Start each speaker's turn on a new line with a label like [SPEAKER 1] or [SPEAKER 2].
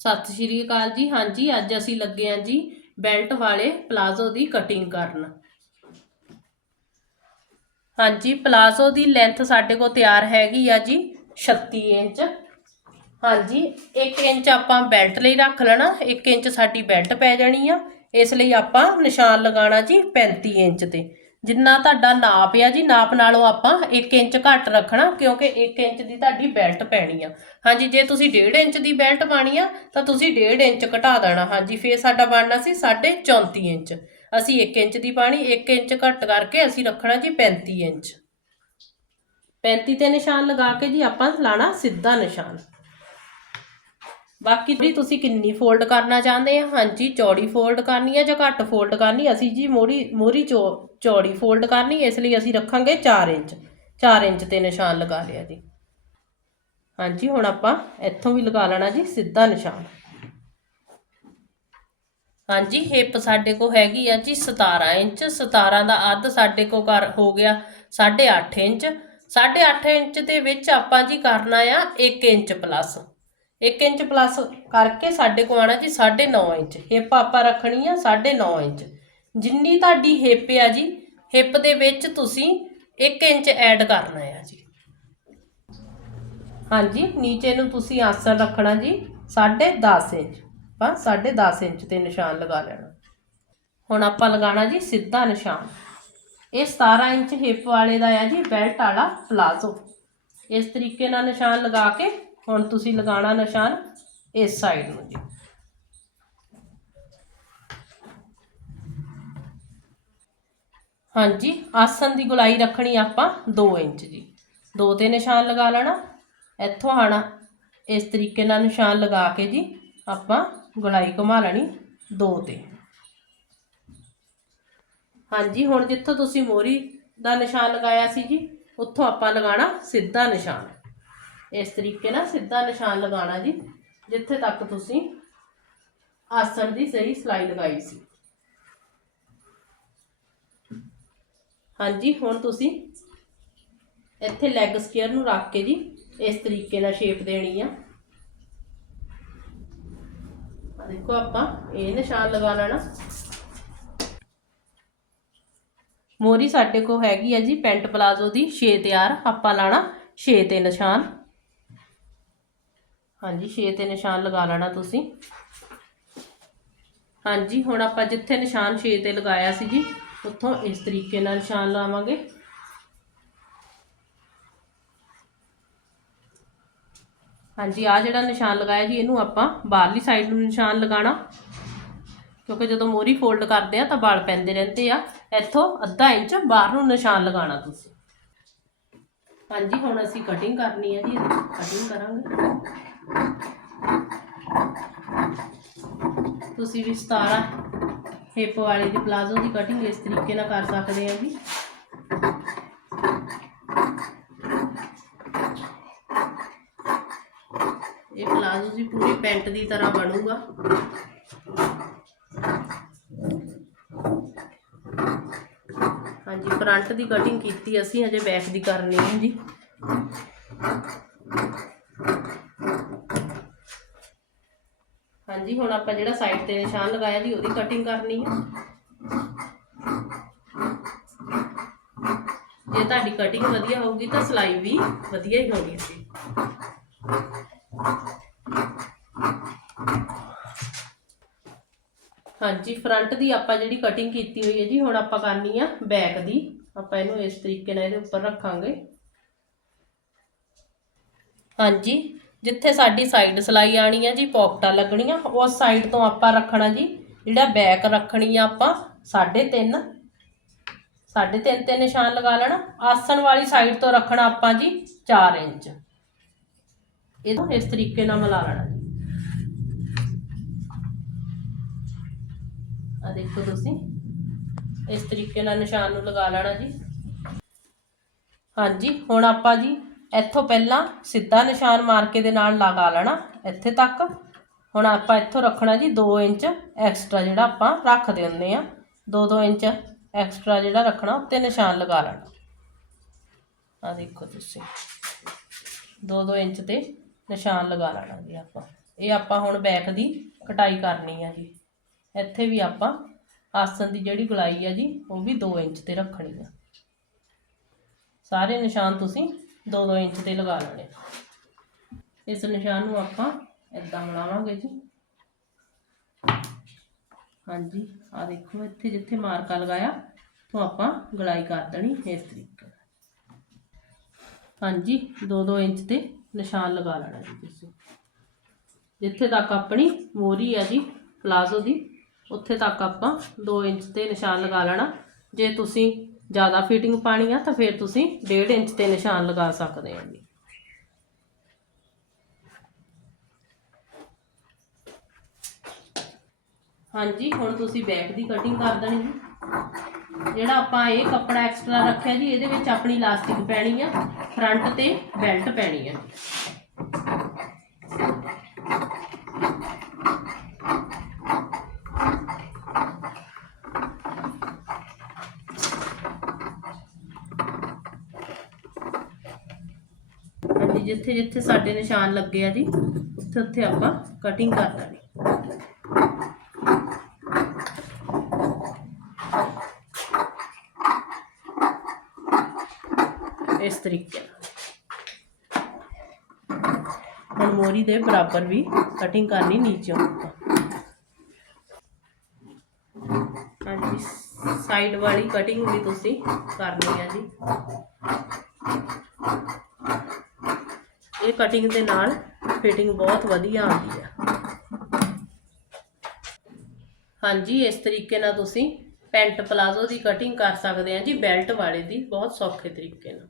[SPEAKER 1] ਸਤਿ ਸ਼੍ਰੀ ਅਕਾਲ ਜੀ। ਹਾਂਜੀ, ਅੱਜ ਅਸੀਂ ਲੱਗੇ ਹਾਂ ਜੀ ਬੈਲਟ ਵਾਲੇ ਪਲਾਜ਼ੋ ਦੀ ਕਟਿੰਗ ਕਰਨ। ਹਾਂਜੀ, ਪਲਾਜ਼ੋ ਦੀ ਲੈਂਥ ਸਾਡੇ ਕੋਲ ਤਿਆਰ ਹੈਗੀ ਆ ਜੀ 36 ਇੰਚ। ਹਾਂਜੀ 1 ਇੰਚ ਆਪਾਂ ਬੈਲਟ ਲਈ ਰੱਖ ਲੈਣਾ 1 ਇੰਚ ਸਾਡੀ ਬੈਲਟ ਪੈ ਜਾਣੀ ਆ। ਇਸ ਲਈ ਆਪਾਂ ਨਿਸ਼ਾਨ ਲਗਾਉਣਾ ਜੀ 35 ਇੰਚ ਤੇ। ਜਿੰਨਾ ਤੁਹਾਡਾ ਨਾਪ ਆ ਜੀ, ਨਾਪ ਨਾਲੋਂ ਆਪਾਂ 1 ਇੰਚ ਘੱਟ ਰੱਖਣਾ, ਕਿਉਂਕਿ 1 ਇੰਚ ਦੀ ਤੁਹਾਡੀ ਬੈਲਟ ਪੈਣੀ ਆ। ਹਾਂਜੀ, ਜੇ ਤੁਸੀਂ 1.5 ਇੰਚ ਦੀ ਬੈਲਟ ਪਾਣੀ ਆ, ਤਾਂ ਤੁਸੀਂ 1.5 ਇੰਚ ਘਟਾ ਦੇਣਾ। ਹਾਂਜੀ, ਫੇਰ ਸਾਡਾ ਬਣਨਾ ਸੀ 34 ਇੰਚ। ਅਸੀਂ 1 ਇੰਚ ਦੀ ਪਾਣੀ 1 ਇੰਚ ਘੱਟ ਕਰਕੇ ਅਸੀਂ ਰੱਖਣਾ ਜੀ 35 ਇੰਚ। 35 ਤੇ ਨਿਸ਼ਾਨ ਲਗਾ ਕੇ ਜੀ ਆਪਾਂ ਲਾਣਾ ਸਿੱਧਾ ਨਿਸ਼ਾਨ। ਬਾਕੀ ਜੀ ਤੁਸੀਂ ਕਿੰਨੀ ਫੋਲਡ ਕਰਨਾ ਚਾਹੁੰਦੇ ਆ, ਹਾਂਜੀ, ਚੌੜੀ ਫੋਲਡ ਕਰਨੀ ਹੈ ਜਾਂ ਘੱਟ ਫੋਲਡ ਕਰਨੀ, ਅਸੀਂ ਜੀ ਮੋੜੀ ਮੋਰੀ ਚੌੜੀ ਫੋਲਡ ਕਰਨੀ, ਇਸ ਲਈ ਅਸੀਂ ਰੱਖਾਂਗੇ 4 ਇੰਚ 4 ਇੰਚ ਤੇ ਨਿਸ਼ਾਨ ਲਗਾ ਲਿਆ ਜੀ। ਹਾਂਜੀ, ਹੁਣ ਆਪਾਂ ਇੱਥੋਂ ਵੀ ਲਗਾ ਲੈਣਾ ਜੀ, ਸਿੱਧਾ ਨਿਸ਼ਾਨ। ਹਾਂਜੀ ਹਿੱਪ ਸਾਡੇ ਕੋ ਹੈਗੀ ਆ ਜੀ 17 ਇੰਚ 17 ਦਾ ਅੱਧ ਸਾਡੇ ਕੋ ਕਰ ਹੋ ਗਿਆ 8.5 ਇੰਚ। 8.5 ਇੰਚ ਦੇ ਵਿੱਚ ਆਪਾਂ ਜੀ ਕਰਨਾ ਆ 1 ਇੰਚ ਪਲੱਸ 1 ਇੰਚ ਪਲੱਸ ਕਰਕੇ ਸਾਡੇ ਕੋਲ ਆਣਾ ਜੀ 9.5 ਇੰਚ। ਹਿੱਪ ਆਪਾਂ ਰੱਖਣੀ ਆ 9.5 ਇੰਚ। ਜਿੰਨੀ ਤੁਹਾਡੀ ਹਿੱਪ ਆ ਜੀ ਹਿੱਪ ਦੇ ਵਿੱਚ ਤੁਸੀਂ 1 ਇੰਚ ਐਡ ਕਰਨਾ ਆ ਜੀ। ਹਾਂਜੀ, ਨੀਚੇ ਨੂੰ ਤੁਸੀਂ ਆਸਣ ਰੱਖਣਾ ਜੀ 10.5 ਇੰਚ। ਆਪਾਂ 10.5 ਇੰਚ ਤੇ ਨਿਸ਼ਾਨ ਲਗਾ ਲੈਣਾ। ਹੁਣ ਆਪਾਂ ਲਗਾਣਾ ਜੀ ਸਿੱਧਾ ਨਿਸ਼ਾਨ। ਇਹ 17 ਇੰਚ ਹਿੱਪ ਵਾਲੇ ਦਾ ਆ ਜੀ ਬੈਲਟ ਵਾਲਾ ਪਲਾਜ਼ੋ ਇਸ ਤਰੀਕੇ ਨਾਲ ਨਿਸ਼ਾਨ ਲਗਾ ਕੇ ਹੁਣ ਤੁਸੀਂ ਲਗਾਉਣਾ ਨਿਸ਼ਾਨ ਇਸ ਸਾਈਡ ਨੂੰ ਜੀ। ਹਾਂਜੀ ਆਸਨ ਦੀ ਗੁਲਾਈ ਰੱਖਣੀ ਆਪਾਂ 2 ਇੰਚ ਜੀ। ਦੋ ਤੇ ਨਿਸ਼ਾਨ ਲਗਾ ਲੈਣਾ, ਇੱਥੋਂ ਆਣਾ। ਇਸ ਤਰੀਕੇ ਨਾਲ ਨਿਸ਼ਾਨ ਲਗਾ ਕੇ ਜੀ ਆਪਾਂ ਗੁਲਾਈ ਘੁਮਾ ਲੈਣੀ 2 ਤੇ। ਹਾਂਜੀ, ਹੁਣ ਜਿੱਥੋਂ ਤੁਸੀਂ ਮੋਰੀ ਦਾ ਨਿਸ਼ਾਨ ਲਗਾਇਆ ਸੀ ਜੀ, ਉੱਥੋਂ ਆਪਾਂ ਲਗਾਣਾ ਸਿੱਧਾ ਨਿਸ਼ਾਨ। ਇਸ ਤਰੀਕੇ ਨਾਲ ਸਿੱਧਾ ਨਿਸ਼ਾਨ ਲਗਾਉਣਾ ਜੀ, ਜਿੱਥੇ ਤੱਕ ਤੁਸੀਂ ਆਸਣ ਦੀ ਸਹੀ ਸਲਾਈ ਲਗਾਈ ਸੀ। ਹਾਂਜੀ, ਹੁਣ ਤੁਸੀਂ ਇੱਥੇ ਲੈਗ ਸਕੁਅਰ ਨੂੰ ਰੱਖ ਕੇ ਜੀ, ਇਸ ਤਰੀਕੇ ਨਾਲ ਸ਼ੇਪ ਦੇਣੀ ਆ। ਦੇਖੋ ਆਪਾਂ, ਇਹ ਨਿਸ਼ਾਨ ਲਗਾ ਨਾ ਮੋਰੀ ਸਾਡੇ ਕੋ ਹੈਗੀ ਆ ਜੀ, ਪੈਂਟ ਪਲਾਜ਼ੋ ਦੀ 6 ਤਿਆਰ ਆਪਾਂ ਲਾਣਾ 6 ਤੇ ਨਿਸ਼ਾਨ। ਹਾਂਜੀ 6 ਤੇ ਨਿਸ਼ਾਨ ਲਗਾ ਲੈਣਾ ਤੁਸੀਂ। ਹਾਂਜੀ, ਹੁਣ ਆਪਾਂ ਜਿੱਥੇ ਨਿਸ਼ਾਨ 6 ਤੇ ਲਗਾਇਆ ਸੀ ਜੀ, ਉੱਥੋਂ ਇਸ ਤਰੀਕੇ ਨਾਲ ਨਿਸ਼ਾਨ ਲਾਵਾਂਗੇ। ਹਾਂਜੀ ਆ ਜਿਹੜਾ ਨਿਸ਼ਾਨ ਲਗਾਇਆ ਜੀ, ਇਹਨੂੰ ਆਪਾਂ ਬਾਹਰਲੀ ਸਾਈਡ ਨੂੰ ਨਿਸ਼ਾਨ ਲਗਾਣਾ ਕਿਉਂਕਿ ਜਦੋਂ ਮੋਰੀ ਫੋਲਡ ਕਰਦੇ ਆ, ਤਾਂ ਵਾਲ ਪੈਂਦੇ ਰਹਿੰਦੇ ਆ। ਇੱਥੋਂ ਅੱਧਾ ਇੰਚ ਬਾਹਰ ਨੂੰ ਨਿਸ਼ਾਨ ਲਗਾਣਾ ਤੁਸੀਂ। ਹਾਂਜੀ, ਹੁਣ ਅਸੀਂ ਕਟਿੰਗ ਕਰਨੀ ਹੈ ਜੀ ਕਟਿੰਗ ਕਰਾਂਗੇ। ਤੁਸੀਂ ਵੀ 17 ਹਿੱਪ ਵਾਲੇ ਦੀ ਪਲਾਜ਼ੋ ਦੀ ਕਟਿੰਗ ਇਸ ਤਰੀਕੇ ਨਾਲ ਕਰ ਸਕਦੇ ਆ ਜੀ। ਇਹ ਪਲਾਜ਼ੋ ਜੀ ਪੂਰੀ ਪੈਂਟ ਦੀ ਤਰ੍ਹਾਂ ਬਣੂਗਾ। ਹਾਂਜੀ ਫਰੰਟ ਦੀ ਕਟਿੰਗ ਕੀਤੀ ਅਸੀਂ, ਹਜੇ ਬੈਕ ਦੀ ਕਰਨੀ ਹੈ ਜੀ। ਹਾਂਜੀ, ਹੁਣ ਆਪਾਂ ਜਿਹੜਾ ਸਾਈਡ ਤੇ ਨਿਸ਼ਾਨ ਲਗਾਇਆ ਜੀ ਉਹਦੀ ਕਟਿੰਗ ਕਰਨੀ ਹੈ ਜੇ ਤੁਹਾਡੀ ਕਟਿੰਗ ਵਧੀਆ ਹੋਊਗੀ ਤਾਂ ਸਿਲਾਈ ਵੀ ਵਧੀਆ ਹੀ ਹੋਣੀ ਸੀ ਹਾਂਜੀ ਫਰੰਟ ਦੀ ਆਪਾਂ ਜਿਹੜੀ ਕਟਿੰਗ ਕੀਤੀ ਹੋਈ ਹੈ ਜੀ, ਹੁਣ ਆਪਾਂ ਕਰਨੀ ਆ ਬੈਕ ਦੀ। ਆਪਾਂ ਇਹਨੂੰ ਇਸ ਤਰੀਕੇ ਨਾਲ ਇਹਦੇ ਉੱਪਰ ਰੱਖਾਂਗੇ। ਹਾਂਜੀ ਜਿੱਥੇ ਸਾਡੀ ਸਾਈਡ ਸਲਾਈ ਆਣੀ ਆ ਜੀ ਪੌਕਟਾਂ ਲੱਗਣੀਆਂ ਉਸ ਸਾਈਡ ਤੋਂ ਆਪਾਂ ਰੱਖਣਾ ਜੀ। ਜਿਹੜਾ ਬੈਕ ਰੱਖਣੀ ਆ ਆਪਾਂ 3.5 3.5 ਤੇ ਨਿਸ਼ਾਨ ਲਗਾ ਲੈਣਾ। ਆਸਣ ਵਾਲੀ ਸਾਈਡ ਤੋਂ ਰੱਖਣਾ ਆਪਾਂ ਜੀ 4 ਇੰਚ। ਇਹਨੂੰ ਇਸ ਤਰੀਕੇ ਨਾਲ ਮਿਲਾ ਲੈਣਾ ਆ ਦੇਖੋ ਤੁਸੀਂ, ਇਸ ਤਰੀਕੇ ਨਾਲ ਨਿਸ਼ਾਨ ਨੂੰ ਲਗਾ ਲੈਣਾ ਜੀ। ਹਾਂਜੀ, ਹੁਣ ਆਪਾਂ ਜੀ ਇੱਥੋਂ ਪਹਿਲਾਂ ਸਿੱਧਾ ਨਿਸ਼ਾਨ ਮਾਰ ਕੇ ਦੇ ਨਾਲ ਲਗਾ ਲੈਣਾ, ਇੱਥੇ ਤੱਕ। ਹੁਣ ਆਪਾਂ ਇੱਥੋਂ ਰੱਖਣਾ ਜੀ 2 ਇੰਚ ਐਕਸਟਰਾ ਜਿਹੜਾ ਆਪਾਂ ਰੱਖਦੇ ਹੁੰਦੇ ਆ 2-2 ਇੰਚ ਐਕਸਟਰਾ ਜਿਹੜਾ ਰੱਖਣਾ, ਉੱਤੇ ਨਿਸ਼ਾਨ ਲਗਾ ਲੈਣਾ। ਆ ਦੇਖੋ ਤੁਸੀਂ। 2-2 ਇੰਚ ਤੇ ਨਿਸ਼ਾਨ ਲਗਾ ਲੈਣਾ ਜੀ ਆਪਾਂ। ਇਹ ਆਪਾਂ ਹੁਣ ਬੈਕ ਦੀ ਕਟਾਈ ਕਰਨੀ ਆ ਜੀ। ਇੱਥੇ ਵੀ ਆਪਾਂ ਆਸਨ ਦੀ ਜਿਹੜੀ ਗੁਲਾਈ ਆ ਜੀ, ਉਹ ਵੀ 2 ਇੰਚ ਤੇ ਰੱਖਣੀ ਆ। ਸਾਰੇ ਨਿਸ਼ਾਨ ਤੁਸੀਂ 2-2 ਇੰਚ ਤੇ ਲਗਾ ਲੈਣੇ। ਇਸ ਨਿਸ਼ਾਨ ਨੂੰ ਆਪਾਂ ਇਦਾਂ ਮਿਲਾਵਾਂਗੇ ਜੀ। ਹਾਂਜੀ ਆ ਦੇਖੋ, ਇੱਥੇ ਜਿੱਥੇ ਮਾਰਕਾ ਲਗਾਇਆ ਤੋਂ ਆਪਾਂ ਗਲਾਈ ਕਰ ਦੇਣੀ ਇਸ ਤਰੀਕੇ ਨਾਲ। ਹਾਂਜੀ 2-2 ਇੰਚ ਤੇ ਨਿਸ਼ਾਨ ਲਗਾ ਲੈਣਾ ਜੀ ਤੁਸੀਂ। ਜਿੱਥੇ ਤੱਕ ਆਪਣੀ ਮੋਰੀ ਆ ਜੀ, ਪਲਾਜ਼ੋ ਦੀ, ਉੱਥੇ ਤੱਕ ਆਪਾਂ 2 ਇੰਚ ਤੇ ਨਿਸ਼ਾਨ ਲਗਾ ਲੈਣਾ। ਜੇ ਤੁਸੀਂ ਜ਼ਿਆਦਾ ਫਿਟਿੰਗ ਪਾਣੀ ਆ ਤਾਂ ਫਿਰ ਤੁਸੀਂ 1.5 ਇੰਚ ਤੇ ਨਿਸ਼ਾਨ ਲਗਾ ਸਕਦੇ ਆ ਜੀ। ਹਾਂਜੀ, ਹੁਣ ਤੁਸੀਂ ਬੈਕ ਦੀ ਕਟਿੰਗ ਕਰ ਦੇਣੀ ਜੀ ਜਿਹੜਾ ਆਪਾਂ ਇਹ ਕੱਪੜਾ ਐਕਸਟਰਾ ਰੱਖਿਆ ਜੀ, ਇਹਦੇ ਵਿੱਚ ਆਪਣੀ ਇਲਾਸਟਿਕ ਪੈਣੀ ਆ ਫਰੰਟ ਤੇ ਬੈਲਟ ਪੈਣੀ ਆ ਹਾਂਜੀ ਜਿੱਥੇ ਜਿੱਥੇ ਸਾਡੇ ਨਿਸ਼ਾਨ ਲੱਗੇ ਆ ਜੀ, ਉੱਥੇ ਉੱਥੇ ਆਪਾਂ ਕਟਿੰਗ ਕਰ ਲੈਣੀ। ਇਸ ਤਰੀਕੇ ਨਾਲ। ਹੁਣ ਮੋਰੀ ਦੇ ਬਰਾਬਰ ਵੀ ਕਟਿੰਗ ਕਰਨੀ ਨੀਚੇ ਉੱਪਰ ਹਾਂਜੀ ਸਾਈਡ ਵਾਲੀ ਕਟਿੰਗ ਵੀ ਤੁਸੀਂ ਕਰਨੀ ਹੈ ਜੀ। ਇਹ ਕਟਿੰਗ ਦੇ ਨਾਲ ਫਿਟਿੰਗ ਬਹੁਤ ਵਧੀਆ ਆਉਂਦੀ ਆ। ਹਾਂਜੀ, ਇਸ ਤਰੀਕੇ ਨਾਲ ਤੁਸੀਂ ਪੈਂਟ ਪਲਾਜ਼ੋ ਦੀ ਕਟਿੰਗ ਕਰ ਸਕਦੇ ਆ ਜੀ ਬੈਲਟ ਵਾਲੇ ਦੀ, ਬਹੁਤ ਸੌਖੇ ਤਰੀਕੇ ਨਾਲ।